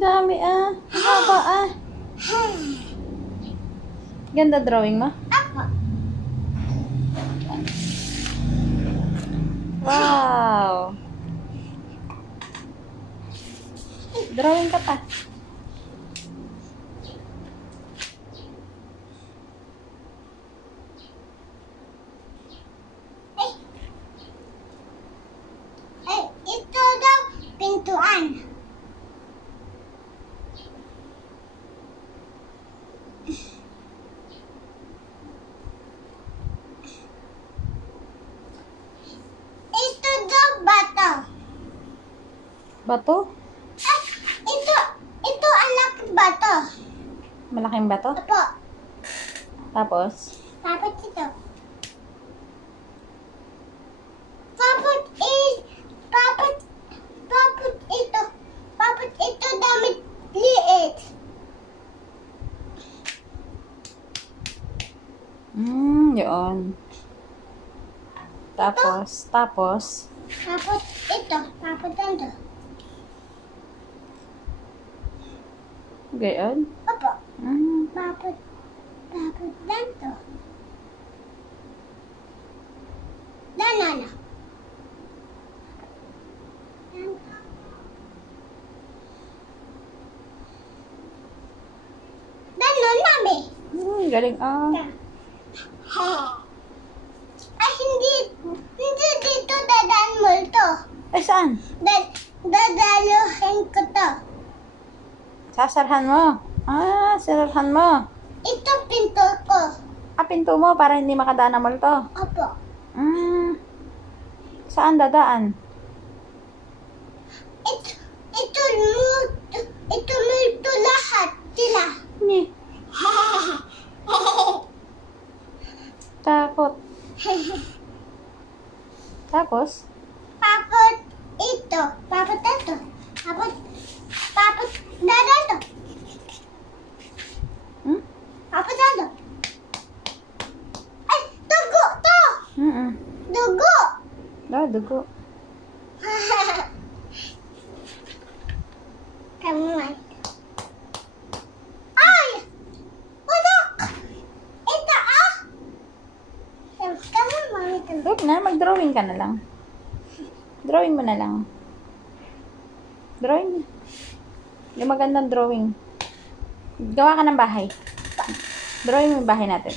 Dami ah. Haba ah. Ganda drawing mo? Apo. Wow. Drawing ka pa. Ito daw pintuan. Ito daw bato. Bato? Ito anak bato. Malaking bato? Apo. Tapos? Tapos ito. Tapos ito damit liit. Yun. Tapos? Tapos ito. Tapos ito. Gayon? Opo. Tapos ito. Banana. Banana, Galing ah. Ay, hindi dito dadaan mo ito. Ay, saan? Dadaluhin ko to. Sasarhan mo. Ah, sararhan mo. Ito pinto ko. Ah, pinto mo para hindi makadaan ng multo. Opo. Saan dadaan? Ito multo lahat sila. Ni. Takot. Tapos? Tapos ito. Tapos ito. Tapos dadan to. Tapos ito. Ay, dugo to. Dugo. Dugo. Come on. Ay! Udok! Ito ah! Come on, mommy. Huwag na, mag-drawing ka na lang. Drawing mo na lang. Drawing. Yung magandang drawing. Gawa ka ng bahay. Drawing mo yung bahay natin.